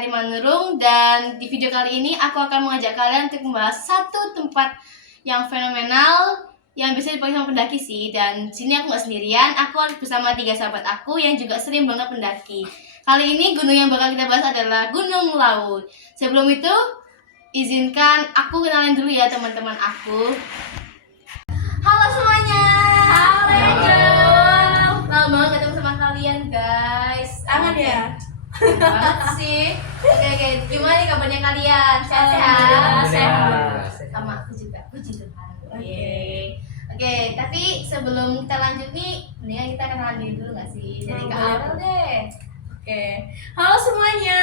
Adi Manurung, dan di video kali ini aku akan mengajak kalian untuk membahas satu tempat yang fenomenal yang bisa dipakai sama pendaki sih. Dan sini aku nggak sendirian, aku bersama 3 sahabat aku yang juga sering banget pendaki. Kali ini gunung yang bakal kita bahas adalah Gunung Lawu. Sebelum itu, izinkan aku kenalin dulu ya teman-teman aku. Halo semuanya. Halo Angel. Lama banget ketemu sama kalian guys. Kangen ya? Banget sih. Oke, gimana nih kabarnya kalian? Sehat-sehat? Alhamdulillah, sehat. Sama aku juga, puji Tuhan. Oke, tapi sebelum kita lanjut nih, mendingan kita kenalan diri dulu gak sih? Dari Kak Boleh. Aurel deh. Oke, halo semuanya.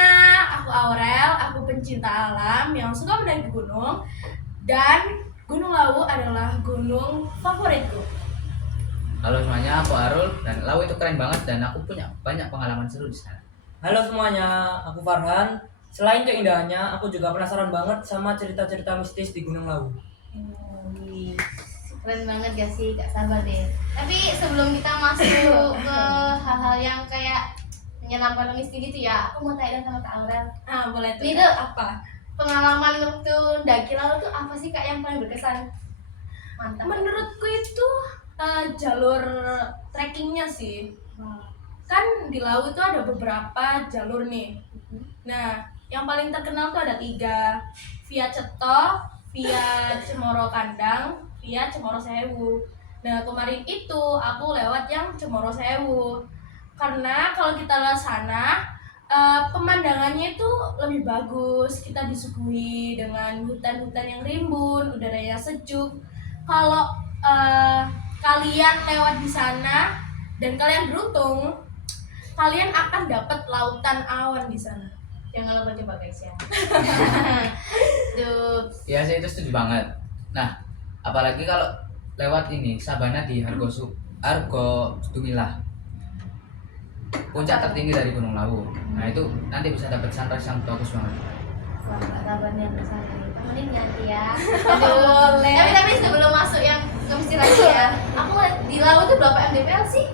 Aku Aurel, aku pencinta alam yang suka mendaki gunung. Dan Gunung Lawu adalah gunung favoritku. Halo semuanya, aku Arul dan Lawu itu keren banget dan aku punya banyak pengalaman seru di sana. Halo semuanya, aku Farhan. Selain keindahannya, aku juga penasaran banget sama cerita-cerita mistis di Gunung Lawu. Wih, keren banget gak sih? Gak sabar deh. Tapi sebelum kita masuk ke hal-hal yang kayak menyenangkan mistis gitu ya, aku mau tanya sama Kak Aurel. Ah, boleh tuh. Ini tuh apa? pengalaman waktu daki laut tuh apa sih Kak yang paling berkesan? Mantap. Menurutku itu jalur trekkingnya sih. Kan di Lawu itu ada beberapa jalur nih. Nah, yang paling terkenal tuh ada 3, via Ceto, via Cemoro Kandang, via Cemoro Sewu. Nah, kemarin itu aku lewat yang Cemoro Sewu. Karena kalau kita lewat sana, pemandangannya itu lebih bagus. Kita disuguhi dengan hutan-hutan yang rimbun, udaranya sejuk. Kalau kalian lewat di sana dan kalian beruntung, kalian akan dapat lautan awan di sana. Jangan lupa coba guys ya. Duh, Ya saya itu setuju banget. Nah, apalagi kalau lewat ini Sabana di Argo Dumilah, puncak tertinggi dari Gunung Lawu. Nah itu nanti bisa dapat sunrise yang bagus banget. wah gak sabarnya bersama nih. Temenin nanti ya. Boleh. Tapi sebelum masuk yang ke mesti lagi ya, aku lihat di laut itu berapa mdpl sih?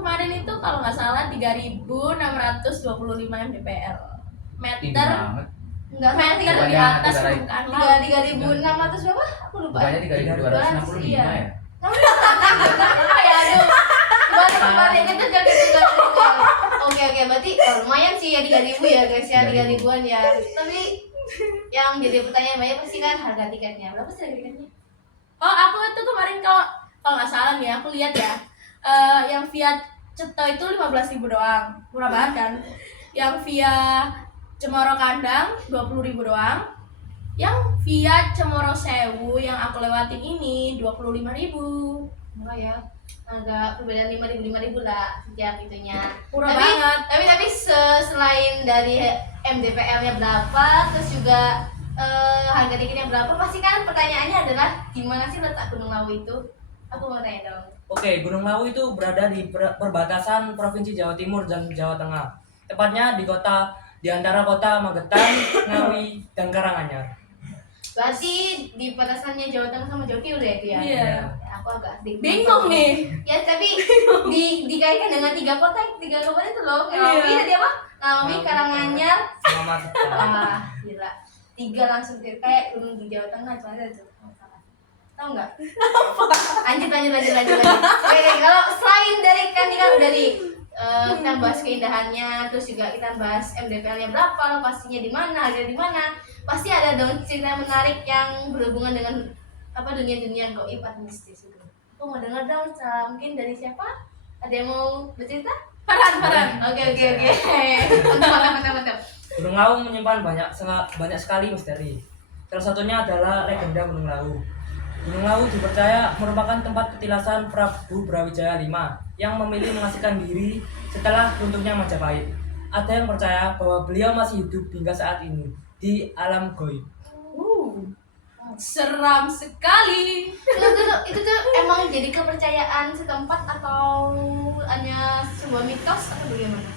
Kemarin itu kalau nggak salah 3.625 mdpl Tinggi meter banget. Enggak, meter di Bukannya atas 3.000. permukaan laut. 3.600 berapa? Aku lupa. Bukannya 3.265 Iya. ya? Apa ya? Aduh. Kemarin itu jadi 3.000. Oke, berarti lumayan sih ya 3.000 ya guys ya, 3.000-an ya. Tapi yang jadi pertanyaan banyak pasti kan harga tiketnya. Berapa sih harga tiketnya? Oh, aku itu kemarin kalau nggak salah nih aku lihat ya, yang via Ceto itu 15.000 doang, murah banget kan. Yang via Cemoro Kandang 20.000 doang. Yang via Cemoro Sewu yang aku lewatin ini 25.000. Murah ya. Agak perbedaan 5.000 lah setiap itunya. Murah tapi, banget. Tapi selain dari MDPL-nya berapa, terus juga harga tiketnya berapa, pasti kan pertanyaannya adalah gimana sih letak Gunung Lawu itu? Aku mau tanya dong. Oke, Gunung Lawu itu berada di perbatasan Provinsi Jawa Timur dan Jawa Tengah. Tepatnya di antara kota Magetan, Ngawi, dan Karanganyar. Berarti di batasannya Jawa Tengah sama Jawa Timur ya itu ya? Iya. Ya, aku agak sedikit Bingung nih. Ya tapi dikaitkan dengan 3 kabupaten itu loh. Ngawi Iya. tadi apa? Ngawi, Ngawi, Karanganyar. Sama Magetan. Wah, gila. 3 langsung kayak gunung di Jawa Tengah soalnya tuh. Tahu nggak? Lanjut. Oke, kalau selain dari kan ini kan dari kita bahas keindahannya, terus juga kita bahas MDPL-nya berapa, lokasinya di mana, harga di mana. Pasti ada dong cerita menarik yang berhubungan dengan apa dunia gaib atau mistis itu. Aku mau dengar dong, mungkin dari siapa? Ada yang mau bercerita? Farhan. Oke. Mantap. Gunung Lawu menyimpan banyak sekali misteri. Salah satunya adalah legenda Gunung Lawu. Gunung Lawu dipercaya merupakan tempat petilasan Prabu Brawijaya V yang memilih mengasingkan diri setelah runtuhnya Majapahit. Ada yang percaya bahwa beliau masih hidup hingga saat ini di alam gaib. Seram sekali. Itu tuh emang jadi kepercayaan setempat atau hanya sebuah mitos atau bagaimana?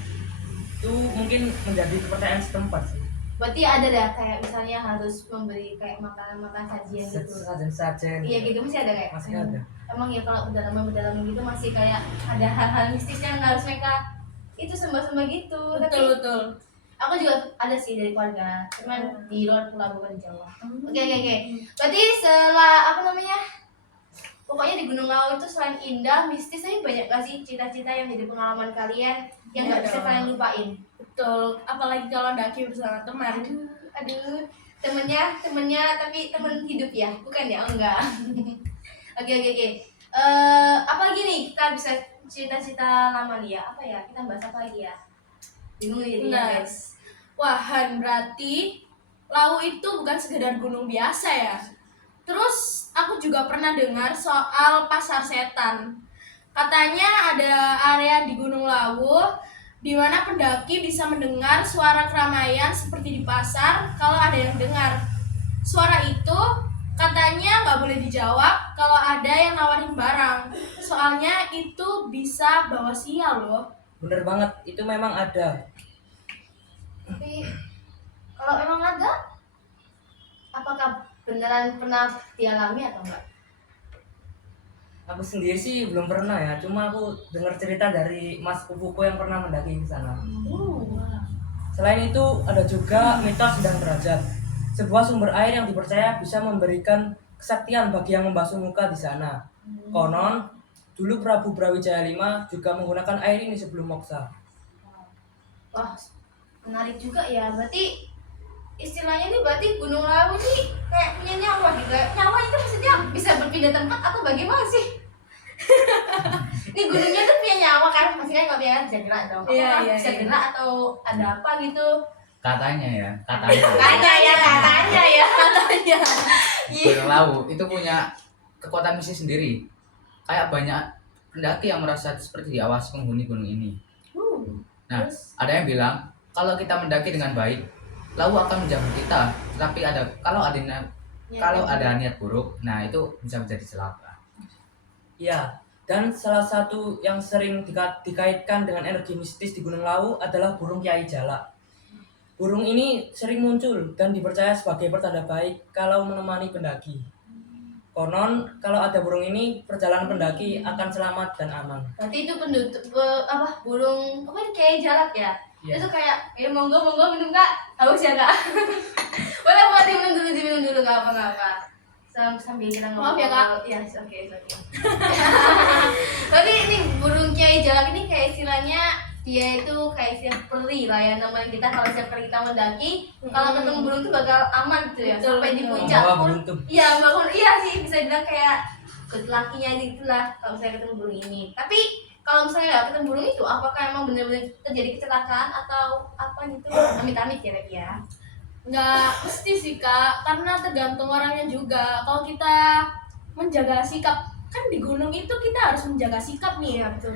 Itu mungkin menjadi kepercayaan setempat sih. Berarti ada dah kayak misalnya harus memberi kayak makan sajian gitu. Sajen-sajen. Iya gitu masih ada kayak. Masih ada. Emang ya kalau berdalaman gitu masih kayak ada hal-hal mistis yang harus mereka itu sembah-sembah gitu. Tapi Betul betul. aku juga ada sih dari keluarga, cuman di luar Pulau bukan Jawa. Oke. Berarti setelah apa namanya? Pokoknya di Gunung Lawu itu selain indah, mistis, tapi banyak gak sih cita-cita yang jadi pengalaman kalian yang Iya gak bisa dong. kalian lupain? Betul, apalagi kalau daki bersama teman. Aduh, temennya tapi temen hidup ya, bukan ya? Oh, enggak. Oke. Apa lagi nih kita bisa cita-cita lama nih ya? Apa ya? Kita bahas apa lagi ya? Bingung jadinya Nah. guys. Wah, Han, berarti Lawu itu bukan sekedar gunung biasa ya. Terus aku juga pernah dengar soal pasar setan. Katanya ada area di Gunung Lawu di mana pendaki bisa mendengar suara keramaian seperti di pasar kalau ada yang dengar. Suara itu katanya nggak boleh dijawab kalau ada yang nawarin barang. Soalnya itu bisa bawa sial loh. Bener banget, itu memang ada. Tapi kalau emang ada, apakah beneran pernah dialami atau enggak? Aku sendiri sih belum pernah ya, cuma aku dengar cerita dari Mas Pupuku yang pernah mendaki ke sana. Selain itu, ada juga mitos dan derajat. Sebuah sumber air yang dipercaya bisa memberikan kesaktian bagi yang membasuh muka di sana. Konon, dulu Prabu Brawijaya V juga menggunakan air ini sebelum moksa. Wah, menarik juga ya. Berarti istilahnya ini berarti Gunung Lawu ini kayak punya nyawa gitu. Nyawa itu maksudnya bisa berpindah tempat atau bagaimana sih? Ini gunungnya tuh punya nyawa kan? Pasti kan kalau punya bisa gerak dong. Iya, Apakah iya, bisa iya. gerak atau ada apa gitu? Katanya ya. Katanya ya. Katanya. Gunung Lawu itu punya kekuatan misi sendiri. Kayak banyak pendaki yang merasa seperti diawasi penghuni gunung ini. Nah, ada yang bilang kalau kita mendaki dengan baik, Lawu akan menjaga kita. Tetapi kalau ada niat buruk, nah itu bisa menjadi celaka. Ya, dan salah satu yang sering dikaitkan dengan energi mistis di Gunung Lawu adalah burung Kyai Jala. Burung ini sering muncul dan dipercaya sebagai pertanda baik kalau menemani pendaki. Konon, kalau ada burung ini, perjalanan pendaki akan selamat dan aman. Berarti itu burung apa kayak jalak ya? Iya. Itu kayak monggo minum Kak. Haus ya Kak? boleh diminum dulu nggak apa. Sambil kita Maaf ya, Kak. Ya, oke. Berarti ini burung Kiai Jalak ini kayak istilahnya dia itu kayak istilah peri lah ya namanya kita kalau setiap kali kita mendaki kalau ketemu burung itu bakal aman gitu ya Betul, sampai di betul. puncak Bawa pun beruntung. iya sih bisa bilang kayak good lucky-nya gitu lah kalau misalnya ketemu burung ini. Tapi kalau misalnya nggak ketemu burung itu apakah emang benar-benar terjadi kecelakaan atau apa gitu amit-amit kira-kira? Nggak mesti sih Kak, karena tergantung orangnya juga. Kalau kita menjaga sikap, kan di gunung itu kita harus menjaga sikap nih. Iya betul.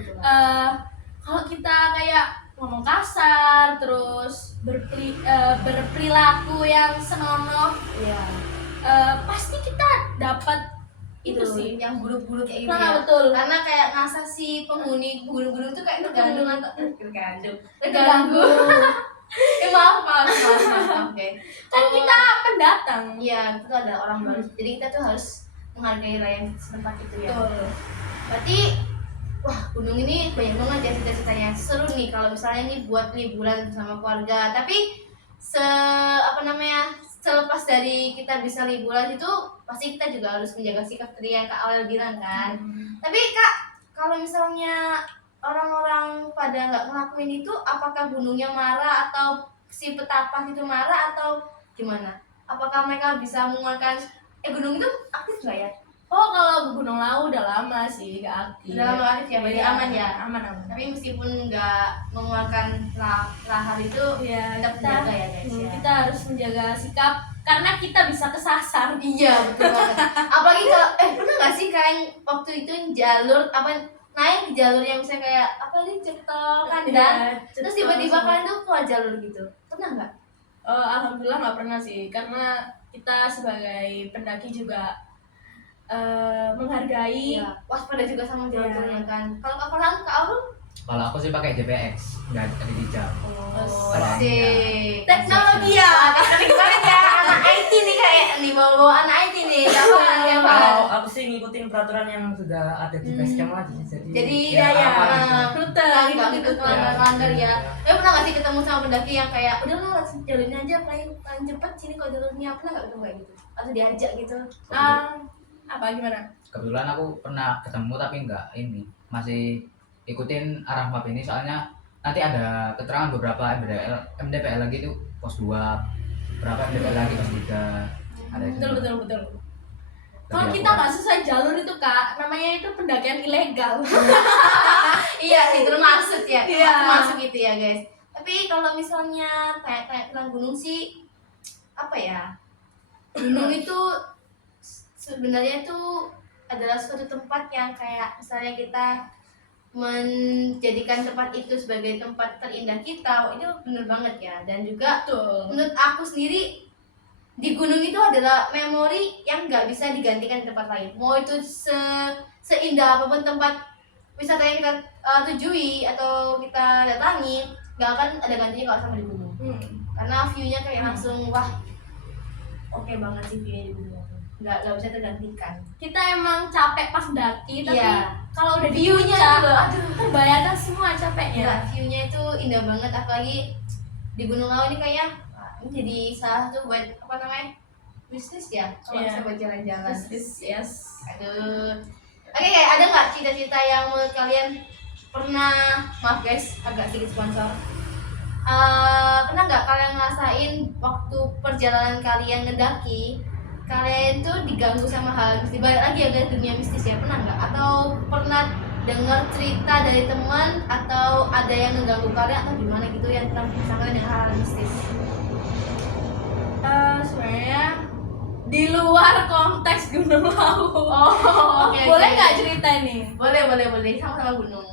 Kalau kita kayak ngomong kasar, terus berperilaku yang senonoh, Iya. pasti kita dapat itu sih. yang buruk-buruk kayak gitu Nah, ya. betul. Karena kayak ngasah si penghuni gunung-gunung tuh kayak terganggu atau Terganggu. maaf. Oke. Kan kita pendatang. Iya, itu ada orang baru. Jadi kita tuh harus menghargai rakyat setempat itu ya. Betul. Berarti wah, gunung ini banyak banget ya cita-citanya. Seru nih kalau misalnya ini buat liburan bersama keluarga. Tapi selepas dari kita bisa liburan itu pasti kita juga harus menjaga sikap tadi yang Kak Awel bilang kan. Tapi Kak, kalau misalnya orang-orang pada nggak ngelakuin itu, apakah gunungnya marah atau si petapas itu marah atau gimana? Apakah mereka bisa mengeluarkan gunung itu aktif nggak ya? Oh, kalau Gunung Lawu udah lama sih, nggak aktif. Udah lama aktif ya, berarti Iya, aman ya? Aman. Tapi meskipun nggak mengeluarkan lahar itu Iya, tetap menjaga ya guys ya. Kita harus menjaga sikap karena kita bisa kesasar. Iya betul banget. Apalagi kalau pernah nggak sih kalian waktu itu jalur naik di jalur yang misalnya kayak apa nih cetol kandang, terus tiba-tiba kalian tuh keluar jalur gitu, pernah nggak? Alhamdulillah nggak pernah sih, karena kita sebagai pendaki juga menghargai. Iya, waspada juga sama jalur-jalurnya Iya. kan. Kalau Kak Aurul? Kalau aku sih pakai JPX, nggak ada di jam. Oh, Ada asik. Teknologi ya. Teknologi banget ya, anak IT nih kayak nih bawa anak IT nih, apa? Kalau aku sih ngikutin peraturan yang sudah ada di base camp aja. Jadi Ya, ya, aman gitu. Rute nggak gitu. gitu melanggar ya. Pernah nggak sih ketemu sama pendaki yang kayak udah lah jalurnya aja paling cepet sini kalau jalurnya, pernah nggak ketemu kayak gitu? Atau diajak gitu? Apa gimana? Kebetulan aku pernah ketemu tapi enggak ini, masih ikutin arah map ini soalnya nanti ada keterangan beberapa MDPL lagi itu pos 2, berapa MDPL lagi pos 3. Ada itu. Betul. Kalau Tapi kita aku- nggak sesuai jalur itu kak, namanya itu pendakian ilegal. Iya sih termasuk ya, Iya. termasuk gitu ya guys. Tapi kalau misalnya kayak tentang gunung sih, apa ya? Gunung itu sebenarnya itu adalah suatu tempat yang kayak misalnya kita menjadikan tempat itu sebagai tempat terindah kita, itu bener banget ya. Dan juga Betul. menurut aku sendiri di gunung itu adalah memori yang nggak bisa digantikan di tempat lain. Mau itu seindah apapun tempat wisata yang kita tujui atau kita datangi, nggak akan ada gantinya kalau sama di gunung. Karena view-nya kayak langsung wah, oke banget sih view-nya di gunung. Nggak bisa tergantikan. Kita emang capek pas daki, tapi Iya. kalau udah di View-nya puncak, juga, aduh. terbayarkan semua Ya, capeknya. view-nya itu indah banget, apalagi di Gunung Lawu ini kayaknya ini jadi salah satu buat apa namanya bisnis ya, kalau Iya. bisa buat jalan-jalan. Yes. Aduh. Oke, kayak ada nggak cita-cita yang menurut kalian pernah, maaf guys, agak sedikit sponsor. Pernah nggak kalian ngerasain waktu perjalanan kalian ngedaki, kalian tuh diganggu sama hal mistis? Balik lagi ya ke dunia mistis ya, pernah nggak? Atau pernah dengar cerita dari teman atau ada yang ngeganggu kalian atau gimana gitu yang tentang misalkan dengan hal mistis? Sebenarnya di luar konteks Gunung Lawu. Oke, Boleh oke. nggak cerita ini? Boleh, sama-sama gunung.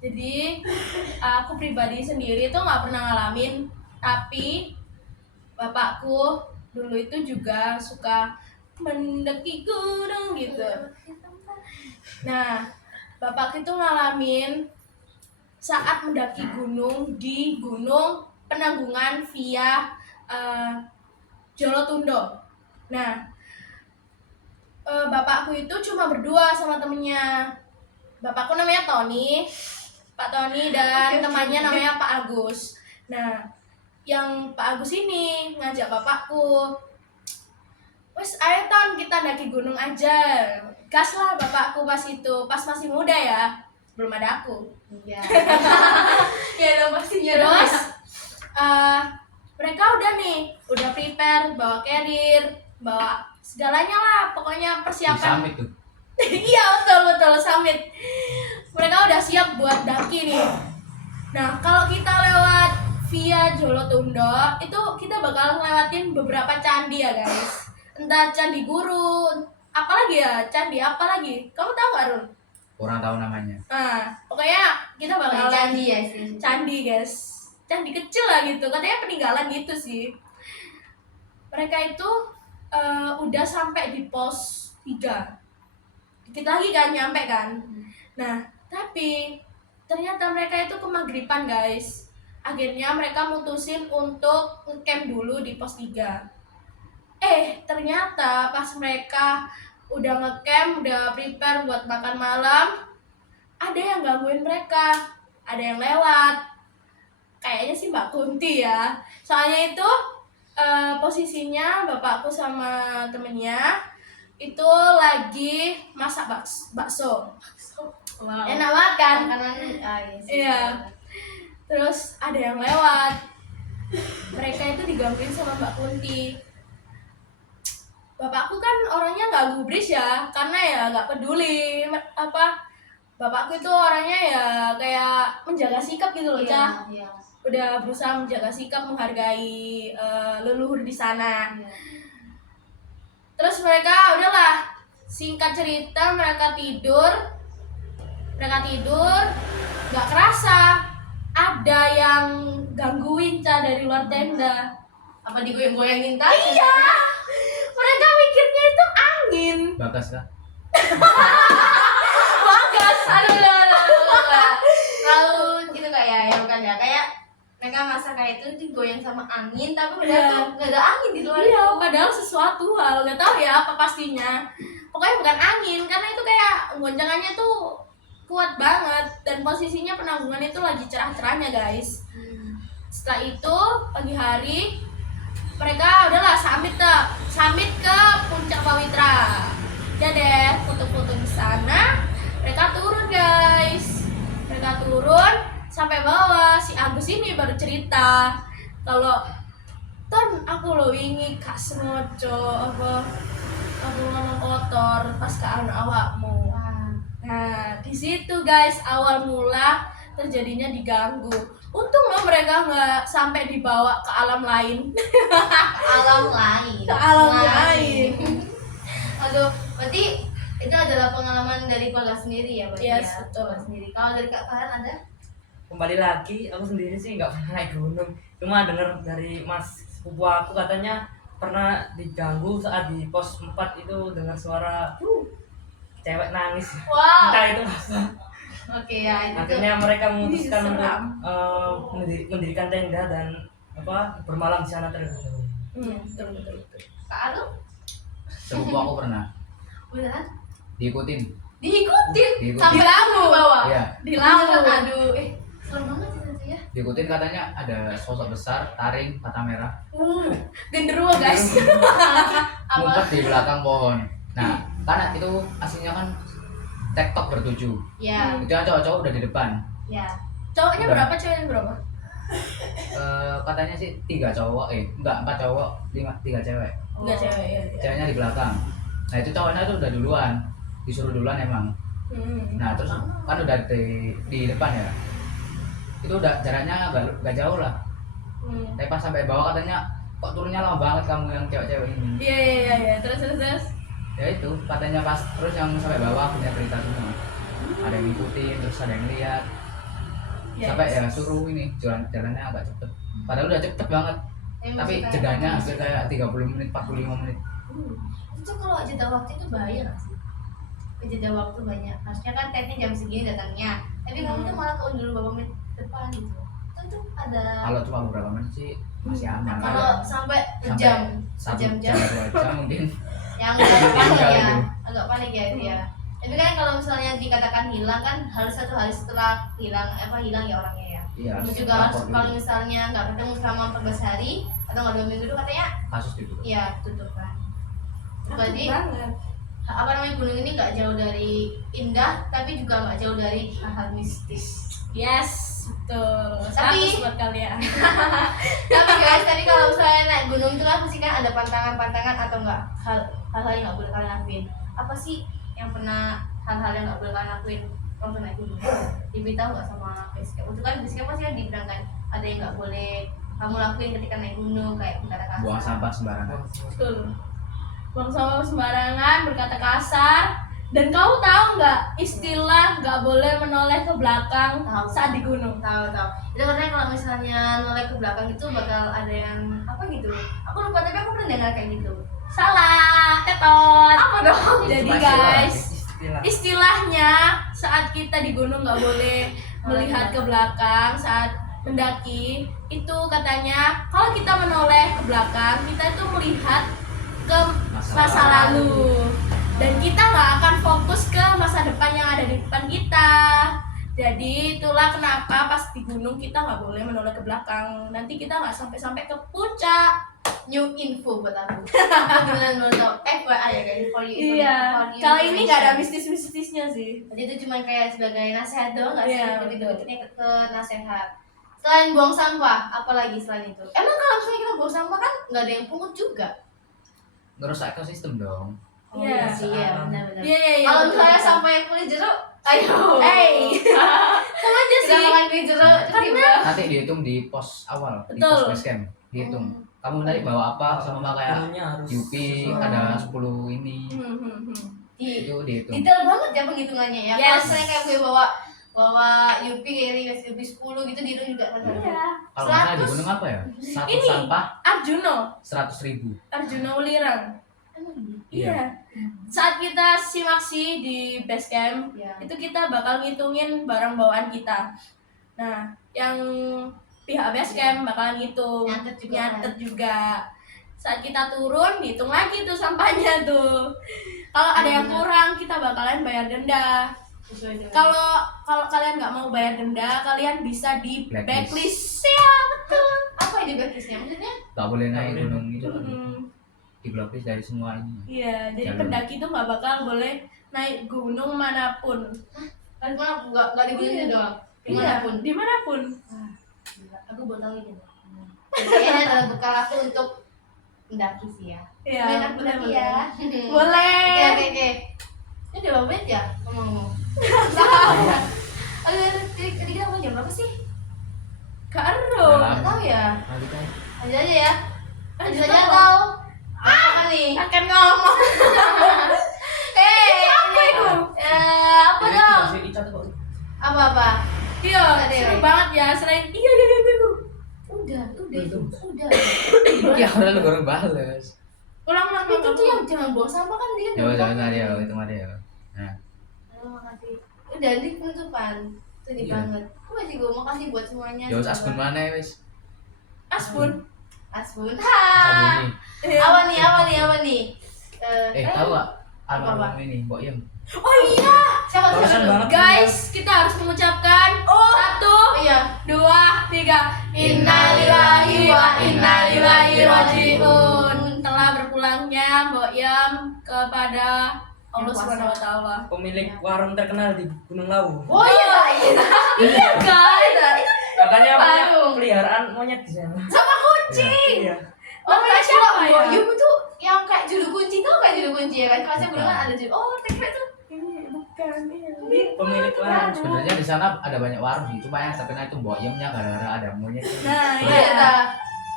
Jadi aku pribadi sendiri tuh nggak pernah ngalamin, tapi bapakku dulu itu juga suka mendaki gunung gitu. Nah, bapakku itu ngalamin saat mendaki gunung di Gunung Penanggungan via Jolotundo. Nah, bapakku itu cuma berdua sama temennya. Bapakku namanya Tony, Pak Tony, dan Oke. temannya namanya Pak Agus. Nah, yang Pak Agus ini ngajak bapakku, wes ayo Ton, kita daki gunung aja. Gas lah bapakku pas itu, pas masih muda ya, belum ada aku. Iya. Ya dong pastinya dong. Terus mereka udah prepare, bawa carrier, bawa segalanya lah, pokoknya Di persiapan. summit tuh. Iya betul summit. Mereka udah siap buat daki nih. Nah kalau kita lewat via Jolotundo itu kita bakal ngelewatin beberapa candi ya guys. Entah candi guru, apalagi ya candi apalagi. Kamu tahu nggak Rul? Kurang tahu namanya. Nah pokoknya kita bakal Candi ya sih. candi guys, candi kecil lah gitu, katanya peninggalan gitu sih. Mereka itu udah sampai di pos 3, dikit lagi kan nyampe kan. Nah tapi ternyata mereka itu kemagriban guys. Akhirnya mereka mutusin untuk ngecamp dulu di pos 3. Ternyata pas mereka udah ngecamp, udah prepare buat makan malam, ada yang gangguin mereka, ada yang lewat. Kayaknya sih Mbak Kunti ya. Soalnya itu posisinya bapakku sama temennya itu lagi masak bakso. Wow. Enak banget kan? Makanan Iya. Terus ada yang lewat. Mereka itu digangguin sama Mbak Kunti. Bapakku kan orangnya nggak gubris ya, karena ya nggak peduli apa. Bapakku itu orangnya ya kayak menjaga sikap gitu loh, Cah. Iya. Udah berusaha menjaga sikap, menghargai leluhur di sana. Iya. Terus mereka udahlah, singkat cerita mereka tidur, nggak kerasa ada yang gangguin Cah dari luar tenda. Apa digoyang-goyangin tadi? Iya, mereka mikirnya itu angin. Bagas kah? Bagas, Aduh. Lalu gitu kayak ya bukan ya kayak mereka masa kayak itu digoyang sama angin, tapi Iya. padahal tuh nggak ada angin di luar Iya, itu. padahal sesuatu hal nggak tahu ya apa pastinya. Pokoknya bukan angin karena itu kayak goncangannya tuh kuat banget dan posisinya penanggungan itu lagi cerah-cerahnya guys. Setelah itu pagi hari mereka udahlah summit ke puncak Pawitra. Ya deh foto-foto di sana. Mereka turun guys. Mereka turun sampai bawah. Si Agus ini baru cerita kalau Ton aku lo wingi kak sengojo apa aku ngomong kotor pas ke anak awakmu. Wah. Nah di situ guys awal mula terjadinya diganggu. Untung loh mereka nggak sampai dibawa ke alam lain. Alam lain. Ke alam lain. Aduh, berarti itu adalah pengalaman dari keluarga sendiri ya, berarti Yes, ya. betul. Keluarga sendiri. Kalau dari Kak Farhan ada? Kembali lagi, aku sendiri sih nggak pernah naik gunung. Cuma dengar dari mas sepupu aku katanya pernah diganggu saat di pos 4 itu dengar suara cewek nangis. Wow. Entah itu apa. Oke ya, itu tuh. Akhirnya mereka memutuskan Ih, untuk seram. mendirikan tenda dan bermalam di sana terlebih dahulu. Betul. Kak Alu? Sepupu aku pernah Beneran? diikutin. Diikutin Diikutin. sampai Di Lamu. ke bawah. Iya, Di Lamu. Aduh, serem banget itu ya. diikutin katanya ada sosok besar, taring, mata merah, Genderuwo guys. ngumpet di belakang pohon. Nah, karena itu aslinya kan tektok bertujuh. Ya, Itu yang cowok-cowok udah di depan. ya. Cowoknya Udah. berapa, ceweknya berapa? Katanya sih 3 cowok, enggak 4 cowok, 3 cewek. Enggak cewek ya. Ceweknya di belakang. Nah itu cowoknya tuh udah duluan, disuruh duluan emang. Nah terus kan udah di depan ya. Itu udah jaraknya agak jauh lah. Tapi pas sampai bawah katanya kok turunnya lama banget kamu yang cewek-cewek ini. Iya. Terus. Ya itu katanya pas terus yang sampai bawah punya cerita semua. Ada yang ngikutin, terus ada yang lihat. Yes. Sampai ya suruh ini jalannya agak cepet. Padahal udah cepet banget. Tapi Masih kayak- jedanya hampir kayak 30 menit, 45 menit. Itu kalau jeda waktu itu bahaya nggak sih? Jeda waktu banyak. Maksudnya kan teknik jam segini datangnya. Tapi kamu tuh malah keundur beberapa menit depan gitu. Itu tuh ada. Kalau cuma beberapa menit sih masih aman. Kalau sampai jam, jam-jam. 2 jam mungkin. yang agak panik Tinggal ya, itu. agak panik ya itu ya. Tapi kan kalau misalnya dikatakan hilang kan harus 1 hari setelah hilang ya orangnya ya. Iya. Terus juga harus lapor dulu. kalau misalnya nggak ketemu selama 14 hari atau nggak 2 minggu dulu katanya Kasus gitu. ya tutup kan. Berarti banget. apa namanya gunung ini nggak jauh dari indah tapi juga nggak jauh dari hal-hal mistis. Yes, betul. Tapi- 100 buat kalian. Tapi guys tadi kalau misalnya naik gunung itu kan pasti kan ada pantangan-pantangan atau enggak hal-hal yang nggak boleh kalian lakuin. Apa sih yang pernah hal-hal yang nggak boleh kalian lakuin waktu naik gunung? Diberitahu nggak sama base camp? Itu kan base camp pasti kan dibilangkan ada yang nggak boleh kamu lakuin ketika naik gunung kayak berkata kasar. Buang sampah sembarangan. Betul. Buang sampah sembarangan, berkata kasar. Dan kamu tahu nggak istilah nggak boleh menoleh ke belakang Tahu. saat di gunung? Tahu. Itu katanya kalau misalnya noleh ke belakang itu bakal ada yang apa gitu. Aku lupa tapi aku pernah dengar kayak gitu. Salah, tetot. Apa dong? Jadi Masih guys, Istilah. istilahnya saat kita di gunung nggak boleh melihat ke belakang saat mendaki. Itu katanya kalau kita menoleh ke belakang kita itu melihat ke masa lalu dan kita nggak akan fokus ke masa depan yang ada di depan kita. Jadi itulah kenapa pas di gunung kita nggak boleh menoleh ke belakang. Nanti kita nggak sampai ke puncak. New info buat aku. Aku beneran belum tahu. FYI ya guys, for you. Iya. for you Kali ini nggak ada information. mistis-mistisnya sih. Jadi itu cuma kayak sebagai nasihat doang nggak sih? Iya, Lebih betul. deket ke nasihat. Selain buang sampah, apalagi selain itu? Emang kalau misalnya kita buang sampah kan nggak ada yang pungut juga? Ngerusak ekosistem dong. Oh Iya. iya sih, ya benar-benar. Iya. Kalau betul, misalnya betul. sampah yang kulit jeruk, ayo. Hey. Sama aja sih. Kita makan kulit jeruk, Karena Nanti dihitung di pos awal, di Betul. pos base camp. Dihitung. Kamu tadi bawa apa sama kayak Gunungnya harus Yupi, sesuai. ada 10 ini. di Itu dihitung. detail banget ya penghitungannya ya. Kalau Yes. misalnya kayak gue bawa Yupi kayak ini Yupi 10 gitu dihitung juga kan. Iya. Kalau misalnya di 100. gunung apa ya? Satu Ini. sampah Arjuno 100.000. Ulirang. Emang Iya. Iya. Saat kita simaksi di base camp, iya. itu kita bakal ngitungin barang bawaan kita. Nah, yang pihak base camp bakalan ngitung, Nyatet juga nyatet juga. Saat kita turun, hitung lagi tuh sampahnya tuh. Kalau ada yang kurang, kita bakalan bayar denda. Sesuai dengan- Kalau kalian nggak mau bayar denda, kalian bisa di Blacklist. blacklist. Ya betul. apa yang di backlistnya maksudnya? Gak boleh naik gunung itu Mm-mm. di blacklist dari semua ini. Iya, jadi Jalur. pendaki tuh nggak bakal boleh naik gunung manapun. Kan mana nggak di gunung itu doang, dimanapun. Iya, dimanapun. Ah, gila. Aku baru tahu ini. Kayaknya adalah bekal aku untuk mendaki sih ya. Iya, Main aku mendaki boleh. ya. Boleh. Oke. Ini udah berapa menit ya ngomong-ngomong? Tadi kita mau jam berapa sih? Kak Dalam. Ero. Nggak tahu ya. Lanjut aja. Lanjut aja ya. Lanjut aja apa? atau apa nih? Akan ngomong. Apa itu? Apa Jadi dong? dikasih Ica tuh, Pak. Apa? Iya, Ada seru ya? banget ya. Selain iya. Udah itu. Udah. Ya orang lu baru bales. Ulang Tapi itu tuh yang jangan buang sampah kan dia. Coba jangan Mario, itu Mario. Nah, Halo, makasih. Udah di penutupan. Sedih Iya. banget. Aku masih gue makasih buat semuanya. ya wis aspun mana ya wis? Asbun. Asbun. Sabuni. Iya. Apa nih? Tahu gak? Apa? Almarhum ini, Mbok Yem. Oh iya, Siapa Barusan dulu? banget. guys, kita harus mengucapkan satu, Iya. 2, 3. Innalillahi wa inna ilaihi rajiun. Telah berpulangnya Mbok Yam kepada Allah Subhanahu wa taala. Pemilik warung terkenal di Gunung Lawu. Oh iya. Iya, guys. Katanya punya Warung. peliharaan monyet di sana. Sama kucing. Iya. Namanya siapa ya? Yum itu yang kayak juru kunci tuh kayak juru kunci ya kan? Kelasnya belum kan ada juru. Oh, teknik tuh. Bukan. Pemilik warung. Sebenarnya di sana ada banyak warung sih, cuma yang terkenal itu Mbok Yemnya gara-gara ada monyet. Nah, Terus iya. Dah.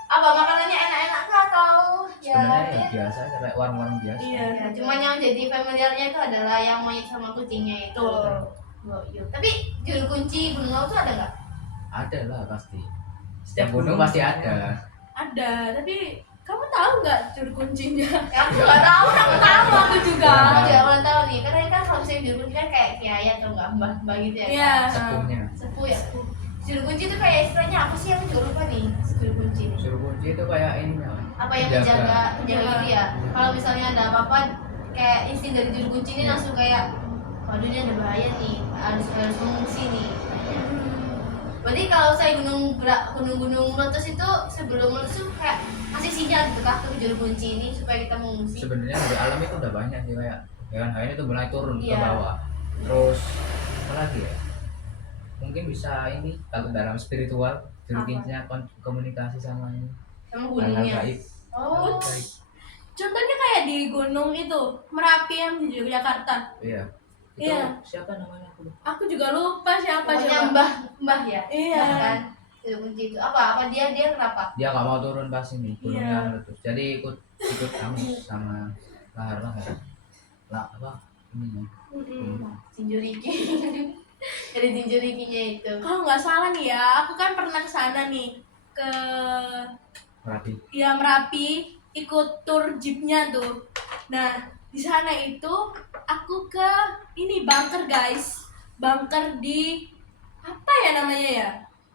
Apa makanannya enak-enak kah atau ya? sebenarnya ya biasa aja kayak warung-warung biasa. Iya. Ya, cuman yang jadi familiarnya itu adalah yang monyet sama kucingnya itu. Betul. Oh, iya. Tapi juru kunci Gunung Lawu tuh ada nggak? Ada lah pasti. Setiap Setiap gunung pasti ada. Ada, tapi kamu tahu nggak juru kuncinya? Ya, aku nggak tahu. Aku tahu. Aku juga. Aku juga kurang tahu nih. Karena kan kalau misalnya juru kunci kan kayak kiai atau nggak mbah gitu ya. Iya. Sepuhnya. Sepuh ya. Juru kunci itu kayak istilahnya apa sih? Aku juga lupa nih. Juru kunci ini. Suruh kunci itu kayak ini namanya. Apa yang menjaga gitu ya? Kalau misalnya ada apa-apa kayak insting dari juru kunci ini langsung kayak waduh ini ada bahaya nih, harus mengungsi nih. Berarti kalau saya gunung-gunung meletus itu sebelum meletus tuh kayak masih sinyal gitu kah ke juru kunci ini supaya kita mengungsi? Sebenarnya dari alam itu udah banyak sih kayak hewan-hewan itu mulai turun ke Iya. bawah. Terus apa lagi ya? Mungkin bisa ini kalau dalam spiritual juru Apa? kuncinya komunikasi sama ini. Sama Hal-hal gunungnya. gaib. Oh, Gaib. Contohnya kayak di gunung itu, Merapi yang di Yogyakarta. Iya. Itu Iya. siapa namanya aku? Aku juga lupa siapa pokoknya coba. mbah ya. Iya. Mbah kan? Juru kunci itu apa dia kenapa? Dia nggak mau turun pas ini gunungnya Iya. meletus. Jadi ikut kamu sama lahar-lahar. Lah apa? Ini. Mm-mm. Jinjuriki. Dari jinjurikinya itu. Kalau nggak salah nih ya, aku kan pernah ke sana nih ke Merapi. ya Merapi, ikut tour jeepnya tuh. Nah di sana itu aku ke ini bunker guys, bunker di apa ya namanya ya?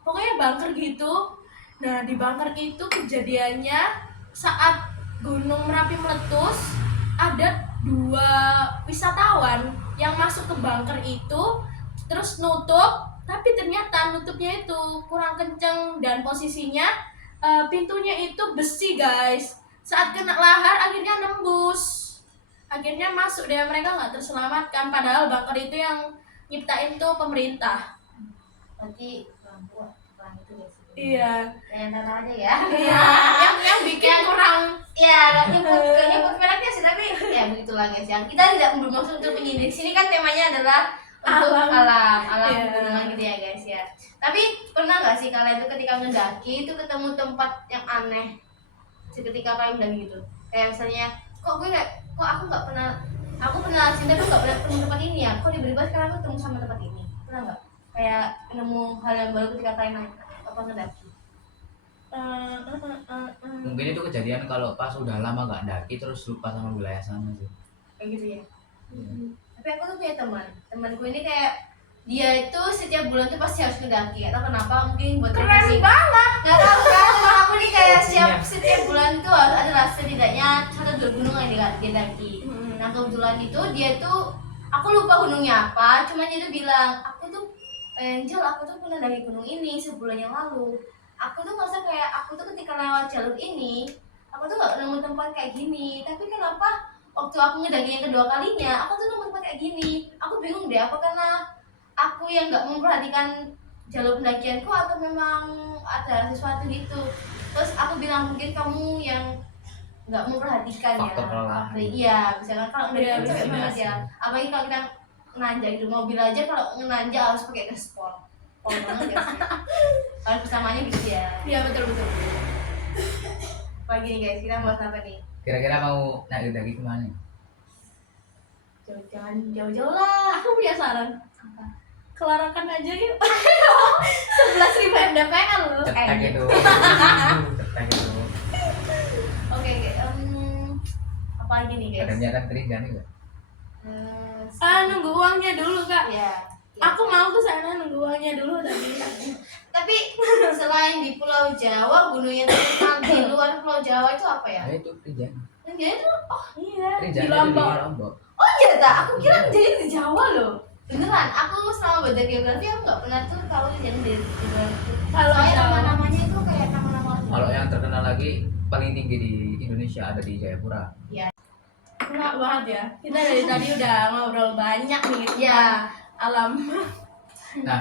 Pokoknya bunker gitu. Nah di bunker itu kejadiannya saat Gunung Merapi meletus, ada 2 wisatawan yang masuk ke bunker itu terus nutup, tapi ternyata nutupnya itu kurang kenceng dan posisinya pintunya itu besi guys. Saat kena lahar akhirnya nembus, akhirnya masuk dan mereka nggak terselamatkan, padahal bunker itu yang nyiptain tuh pemerintah. Berarti kurang itu ya sih. Iya. Yang tanah aja ya. Iya, yang bikin kurang. Ya, nyebut mereknya sih, tapi ya begitulah guys ya. Kita tidak bermaksud untuk menyindir. Sini kan temanya adalah untuk alam Iya. gunungan gitu ya guys ya. Tapi pernah nggak sih kalian tuh ketika mendaki itu ketemu tempat yang aneh? Ketika kalian mendaki gitu. Kayak misalnya, kok aku nggak pernah, aku pernah sini tapi nggak pernah ketemu tempat ini ya. Kok tiba-tiba sekarang aku ketemu sama tempat ini? Pernah nggak? Kayak nemu hal yang baru ketika kalian naik apa mendaki? Mungkin itu kejadian kalau pas udah lama nggak daki terus lupa sama wilayah sana sih. Kayak gitu ya. Tapi aku tuh punya temanku ini kayak dia itu setiap bulan tuh pasti harus ngedaki atau kenapa mungkin buat Keren refreshing. banget. kan dia daki. Nah kebetulan itu dia tuh aku lupa gunungnya apa, cuman dia tuh bilang aku tuh Angel, aku tuh pernah daki gunung ini sebulan yang lalu. Aku tuh ngerasa kayak aku tuh ketika lewat jalur ini, aku tuh nggak nemu tempat kayak gini. Tapi kenapa waktu aku ngedaki yang kedua kalinya, aku tuh nemu tempat kayak gini. Aku bingung deh, apa karena aku yang nggak memperhatikan jalur pendakianku atau memang ada sesuatu gitu. Terus aku bilang mungkin kamu yang nggak memperhatikan Faktor ya. kelelahan. Iya, misalkan kalau udah Iya, capek bisa banget sih. ya. Apalagi kalau kita nanjak di mobil aja, kalau menanjak harus pakai gaspol. Pol banget ya. Kalau bersamanya gitu ya. Iya betul. Pagi nih guys, kita bahas apa nih? Kira-kira mau naik lagi kemana? Jangan jauh-jauh lah. Aku punya saran. Apa? Kelarakan aja yuk. 11.000 mdpl loh. Cetek iya. itu. Cetek itu. Oke. Apa lagi nih guys? Ada niatan keringan juga. Nunggu uangnya dulu kak. Ya. Aku mau ke sana nunggu uangnya dulu tadi. Tapi selain di Pulau Jawa, gunungnya terkenal di luar Pulau Jawa itu apa ya? Nah itu keringan. Rinjani itu, oh Iya. Keringan Di itu di Lombok. Lombok. oh iya tak, aku kira Rinjani di Jawa loh. Beneran, aku selama belajar geografi aku nggak pernah tuh tahu Rinjani di Jawa. Kalau Soalnya Jawa. nama-namanya itu kayak nama-nama Kalau yang terkenal lagi paling tinggi di Indonesia ada di Jayapura. Enggak banget ya. Kita dari tadi udah ngobrol banyak nih tentang ya. alam. Nah,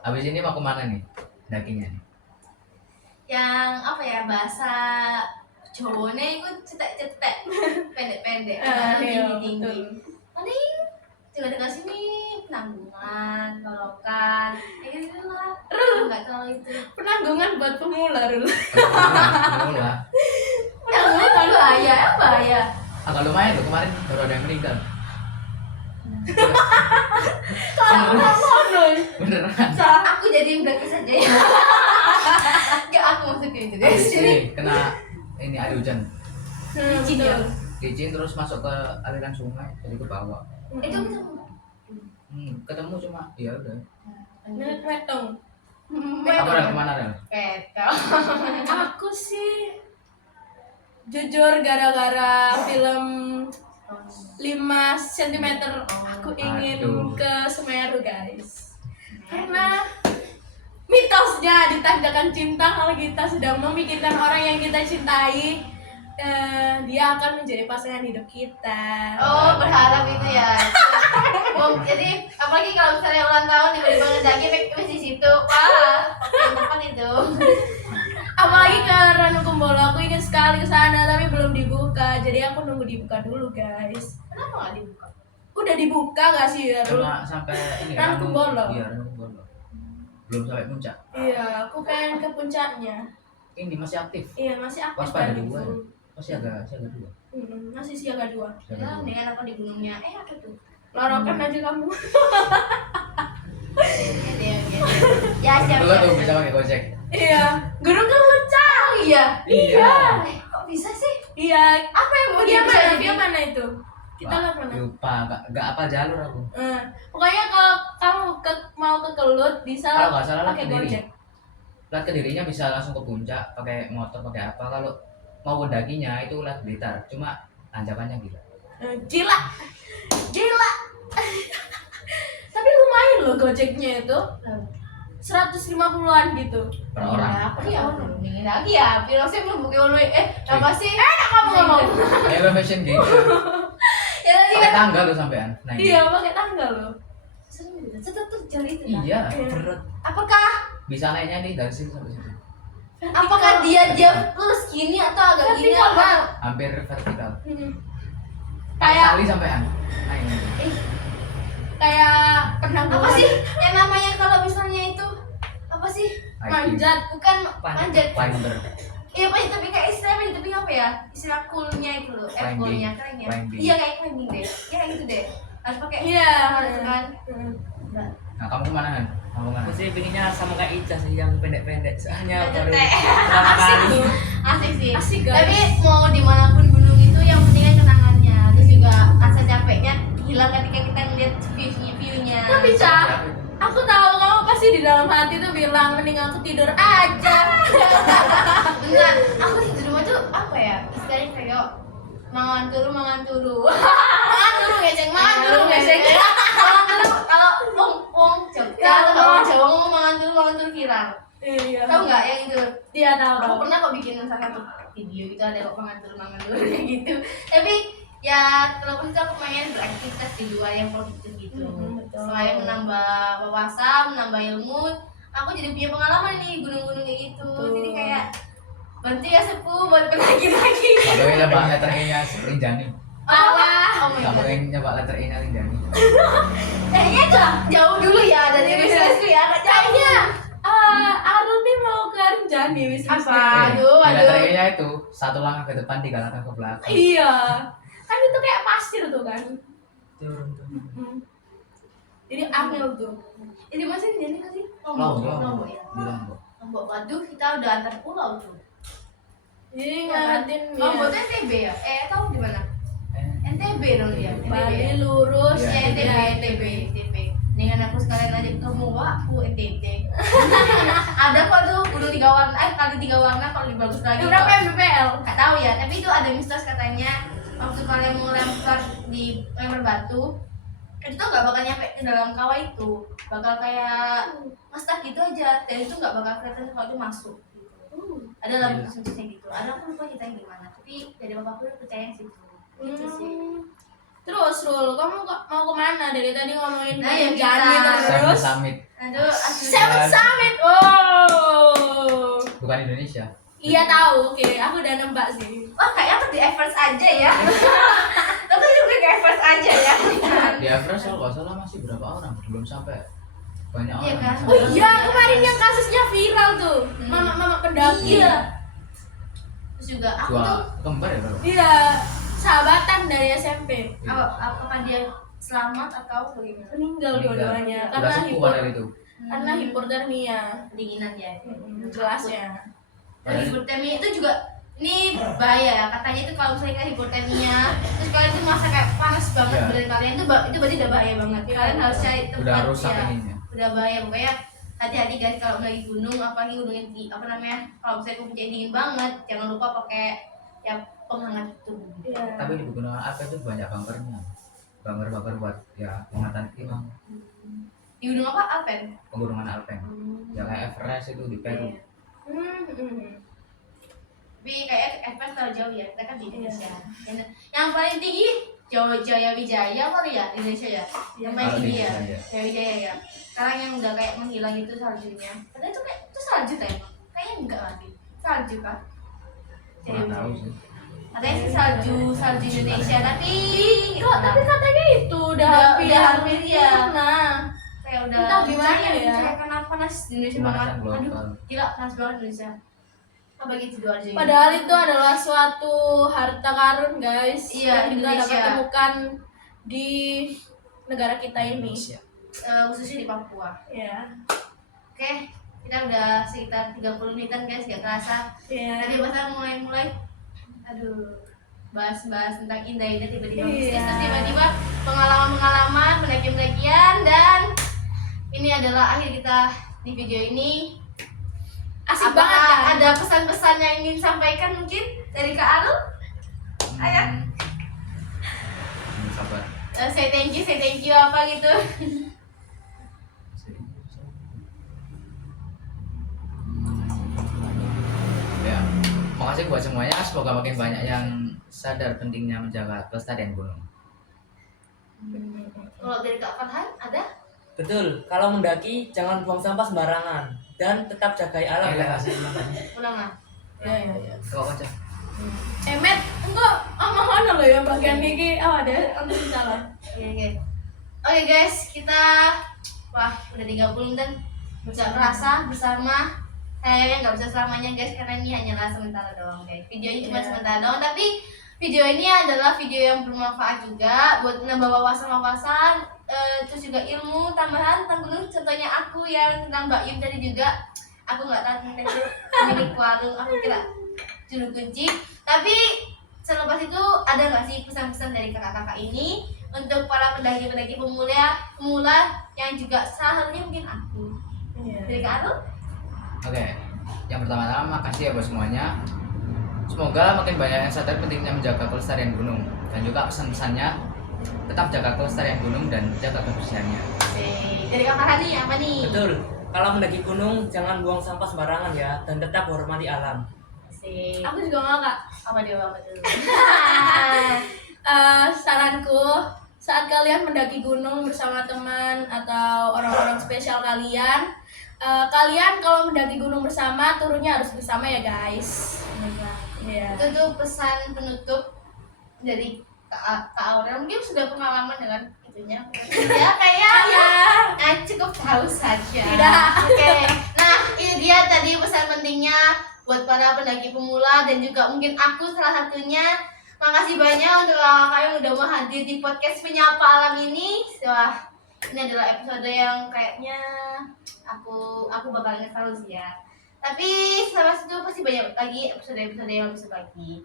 habis ini mau kemana nih? Dakinya nih. Yang apa ya, bahasa Jawanya itu cetek-cetek, pendek-pendek, Iya, tinggi-tinggi. betul. Paling dekat-dekat sini Penanggungan, Lolokan, kayak gitu lah. Nggak terlalu itu. Penanggungan buat pemula dulu. Lah. Penanggungan bahaya, bahaya. Agak lumayan loh, kemarin baru ada yang meninggal. Beneran. Aku jadi berarti saja ya. Gak, aku masukin itu deh. Habis Sini. ini kena ini air hujan. Licin ya? Licin terus masuk ke aliran sungai jadi ke bawah. Itu bisa nggak? Ketemu cuma ya udah. Nenek retong. Apa dan kemana dan? Peto. Aku sih jujur gara-gara film 5 cm aku ingin Aduh. ke Semeru guys. Karena mitosnya di Tanjakan Cinta kalau kita sedang memikirkan orang yang kita cintai, dia akan menjadi pasangan hidup kita. Oh, berharap itu ya. Oh, jadi apalagi kalau misalnya ulang tahun tiba-tiba ngedaki make di situ. Wah, tempat itu. Apalagi ke Ranukumbolo, aku ingin sekali ke sana tapi belum dibuka. Jadi aku nunggu dibuka dulu guys. Kenapa nggak dibuka? Udah dibuka gak sih ya? Cuma sampai ini Ranukumbolo. Iya, Ranukumbolo. Belum sampai puncak. Iya, aku pengen ke puncaknya. Ini masih aktif. Iya, masih aktif Waspada dari dua. dulu. Masih agak 2. Masih siaga 2. Siaga Ya, dua. dengan apa di gunungnya? Apa tuh? Lorokan aja kamu. Ya, siap. Dulu tuh bisa pakai Gojek. Iya, Gunung Keluncang. Iya. Iya. Kok bisa sih? Iya. Apa yang mau Dia dia mana? bisa Dia mana itu? Kita Wah, nggak pernah. Lupa, enggak apa jalur aku. Pokoknya kalau kamu mau ke Kelut bisa Kalau nggak salah lah pakai Kediri. Gojek. Plat Kedirinya bisa langsung ke puncak pakai motor pakai apa. Kalau mau mendakinya itu Plat Blitar. Cuma tanjakannya gila. Gila. Gila. Tapi lumayan loh Gojeknya itu. 150-an gitu. Per orang. Apa ya? Mendingin lagi ya. Film saya belum buka dulu. Apa sih? Kamu ngomong. Elevation gitu. Ya tadi Pakai kan. tangga loh sampean. Nah, Iya, pakai tangga loh. Tetap terjadi itu. Kan? Iya. Berat. Apakah Bisa naiknya nih dari sini sampai situ. apakah dia lurus gini atau agak gini Vertikal, apa? Hampir vertikal. Kayak Kali sampean. Nah, ini. kayak pernah Apa sih yang namanya kalau misalnya itu apa sih? manjat. Bukan manjat. Climber. Iya apa tapi kayak istilahnya tapi apa ya? Istilah coolnya itu loh. Climbing. Coolnya keren ya. Climbing. Iya kayak climbing deh. Iya kayak gitu deh. Harus pakai Iya. gitu kan. Nah, kamu kemana kan? Kamu kemana? Aku sih pinginnya sama kayak Ica sih yang pendek-pendek. Soalnya baru Cetek. pertama kali. Asik sih. Asik, guys. Tapi mau dimanapun gunung itu yang penting kan kenangannya. Terus juga rasa capeknya hilang ketika kita ngeliat view-nya. Tapi Cak, aku tahu kamu pasti di dalam hati tuh bilang mending aku tidur aja. Enggak, aku di rumah tuh apa ya? Istilahnya kayak mangan turu mangan turu geseng mangan turu kalau wong Jogja atau orang Jawa ngomong mangan turu viral. Iya. Tahu nggak yang itu? Dia tahu. Aku pernah kok bikin salah satu video gitu, ada kok mangan turu kayak gitu. Tapi ya terlepas itu aku pengen beraktivitas di luar yang produktif gitu. Betul. Selain menambah wawasan, menambah ilmu, aku jadi punya pengalaman nih gunung-gunung kayak gitu. Jadi kayak bantu ya sepuh buat lagi. Kalau yang nyoba letter E-nya Rinjani. Oh my Kalau god. yang nyoba letter E-nya Rinjani. Iya jauh dulu ya dari wishlist ya. Kayaknya Arul nih mau ke Rinjani wishlist. Apa? Aduh, Di letter aduh. E-nya itu 1 langkah ke depan 3 langkah ke belakang. Iya. Kan itu kayak pasir tuh kan. Turun. Jadi angel tuh. Ini masih di sini sih? Lombok Ya. di Lombok. Lombok. Waduh, kita udah antar pulau tuh. Jadi Iya kan? ngeliatin Lombok tuh NTB ya? Tahu di mana? NTB dong dia. Bali lurus Iya. Ya, NTB. Dengan aku sekalian aja ketemu, wah aku NTB. Ada kok tuh gunung 3 warna, kali 3 warna kalau lebih bagus lagi. berapa MBPL? Gak tahu ya, tapi itu ada mistos katanya waktu kalian mau lempar di lempar batu itu tuh gak bakal nyampe ke dalam kawah itu, bakal kayak ngestak gitu aja, dan itu gak bakal kelihatan kalau itu masuk. Ada lah mistos-mistosnya gitu, ada aku lupa ceritanya gimana, tapi dari bapakku udah percaya sih itu sih. Terus Rul, kamu mau kemana? Dari tadi ngomongin Nah, yang Rinjani kita- terus. Summit Aduh, asli. Seven Summit. Oh. bukan Indonesia. Iya tahu, oke. Aku udah nembak sih. Wah kayaknya aku di Everest aja ya. Tapi juga ke Everest aja ya. Di Everest kalau nggak salah masih berapa orang, belum sampai banyak Iya orang. kan? Oh iya, kemarin yang kasusnya viral tuh. Mama pendaki. Iya. Terus juga aku Dua tuh kembar ya kalau. Iya, sahabatan dari SMP. apakah dia selamat atau bagaimana? Meninggal dua-duanya Udah karena sepuh padahal itu. karena hipotermia. Kedinginan ya. Jelasnya. Dan hipotermia itu juga ini bahaya ya. Katanya itu kalau misalnya kalian hipotermia, terus kalian itu masa kayak panas banget Iya. badan kalian itu berarti udah bahaya banget. Kalian harus cari tempat Udah rusak ya. ininya. Udah bahaya pokoknya. Hati-hati guys kalau lagi gunung, apalagi gunung yang apa namanya? Kalau misalnya puncak dingin banget, jangan lupa pakai ya penghangat tubuh. Iya. Tapi di Pegunungan Alpen itu banyak bunkernya. Bunker buat ya pengangkatan timang. Di gunung apa? Alpen. Pegunungan Alpen. Ya kayak Everest itu di Peru. Iya. Hmm. Tapi kayak Everest terlalu jauh ya, kita kan di Indonesia. Yang paling tinggi Jaya Wijaya kali ya di Indonesia ya. Yang paling Oh, di tinggi ya, Indonesia, Jaya Wijaya ya. Sekarang yang udah kayak menghilang itu saljunya. Padahal itu kayak itu salju kan? Kayaknya enggak lagi. Salju kan? Jaya Nggak tahu Wijaya. sih. Katanya sih salju Indonesia, tapi Kok tapi katanya itu udah Udah hampir, ya. Nah, kayak udah Entah gimana ya. Kayak kena panas di Indonesia Pemanasan banget. global. Aduh, gila panas banget Indonesia. Apa gitu Sidoarjo ini? padahal itu adalah suatu harta karun guys. Iya, yang kita Indonesia. dapat temukan di negara kita ini. Khususnya di Papua. Ya. Oke, kita udah sekitar 30 menitan guys, gak kerasa. Ya. Tadi bahasa mulai aduh, bahas tentang indah-indah tiba-tiba Iya. mistis, terus tiba-tiba pengalaman-pengalaman, pendakian-pendakian, dan ini adalah akhir kita di video ini. Asik Apakah banget kan? ada pesan-pesan yang ingin sampaikan mungkin dari Kak Arul? Ayo. Sabar. Say thank you apa gitu. Ya, makasih buat semuanya. Semoga makin banyak yang sadar pentingnya menjaga kelestarian gunung. Kalau dari Kak Farhan ada? Betul, kalau mendaki jangan buang sampah sembarangan dan tetap jagai alam ya. Ulang lah. Ya. Kau aja. Met, enggak mana loh yang bagian ini ada untuk salah. Oke guys, kita wah udah 30 dan nggak merasa bersama. Saya nggak bisa selamanya guys karena ini hanyalah sementara doang guys. Video ini cuma Iya. sementara doang, tapi video ini adalah video yang bermanfaat juga buat menambah wawasan, terus juga ilmu tambahan tentang gunung. Contohnya aku yang tentang Mbak Yum tadi juga, aku nggak tahu tentang itu milik warung, aku kira juru kunci. Tapi selepas itu ada nggak sih pesan-pesan dari kakak-kakak ini untuk para pendaki-pendaki pemula yang juga salah satunya mungkin aku. Dari Kak Arul? Oke, yang pertama-tama makasih ya buat semuanya. Semoga makin banyak yang sadar pentingnya menjaga kelestarian gunung dan juga pesan-pesannya tetap jaga kelestarian gunung dan jaga kebersihannya. Dari Kak Farhani apa nih? Betul. Kalau mendaki gunung jangan buang sampah sembarangan ya dan tetap hormati alam. Aku juga mau Kak. Apa dia apa dulu? Saranku, saat kalian mendaki gunung bersama teman atau orang-orang spesial kalian, kalian kalau mendaki gunung bersama turunnya harus bersama ya guys. Iya. Itu tuh pesan penutup dari Kak Aurel. Mungkin sudah pengalaman dengan itunya. Ya kayaknya cukup tahu saja. Tidak. Oke. Nah, ini dia tadi pesan pentingnya buat para pendaki pemula dan juga mungkin aku salah satunya. Makasih banyak untuk kakak yang udah mau hadir di podcast Menyapa Alam ini. Wah, ini adalah episode yang kayaknya aku bakal ingat selalu sih ya. Tapi sama itu pasti banyak lagi episode-episode yang lebih seru lagi.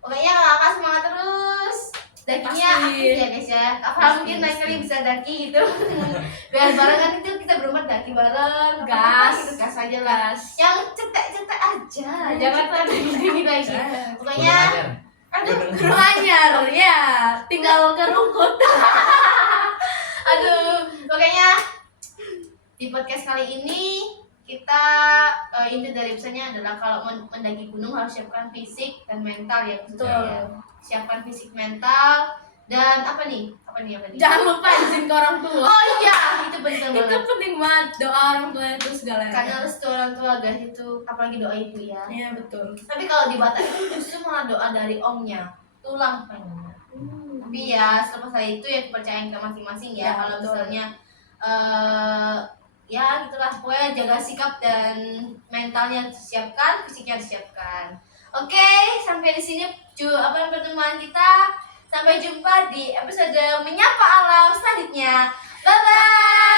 Pokoknya kakak semangat terus. Dakinya Pasti. aktif ya guys ya. Kakak mungkin lain kali bisa daki gitu. Biar bareng kan itu kita berempat daki bareng. Gas. Gitu, gas aja lah. Gas. Yang cetek-cetek aja. Jangan terlalu gini guys. Pokoknya Gunung Anyar. aduh, Gunung Anyar, ya. Tinggal ke Rungkut. aduh, pokoknya di podcast kali ini kita inti dari pesannya adalah kalau mendaki gunung harus siapkan fisik dan mental ya. Betul. Ya. Siapkan fisik mental dan apa nih? Jangan lupa izin ke orang tua. Oh iya, itu penting Itu banget. penting banget, doa orang tua itu segalanya. Karena restu orang tua guys itu apalagi doa ibu ya. Iya betul. Tapi kalau di Batak itu justru malah doa dari omnya, tulang pengennya. Tapi ya selepas itu ya kepercayaan kita masing-masing ya. Ya, Kalau betul. misalnya ya gitulah, pokoknya jaga sikap dan mentalnya disiapkan, fisiknya disiapkan. Oke, sampai di sini pertemuan kita. Sampai jumpa di episode Menyapa Alam selanjutnya. Bye bye.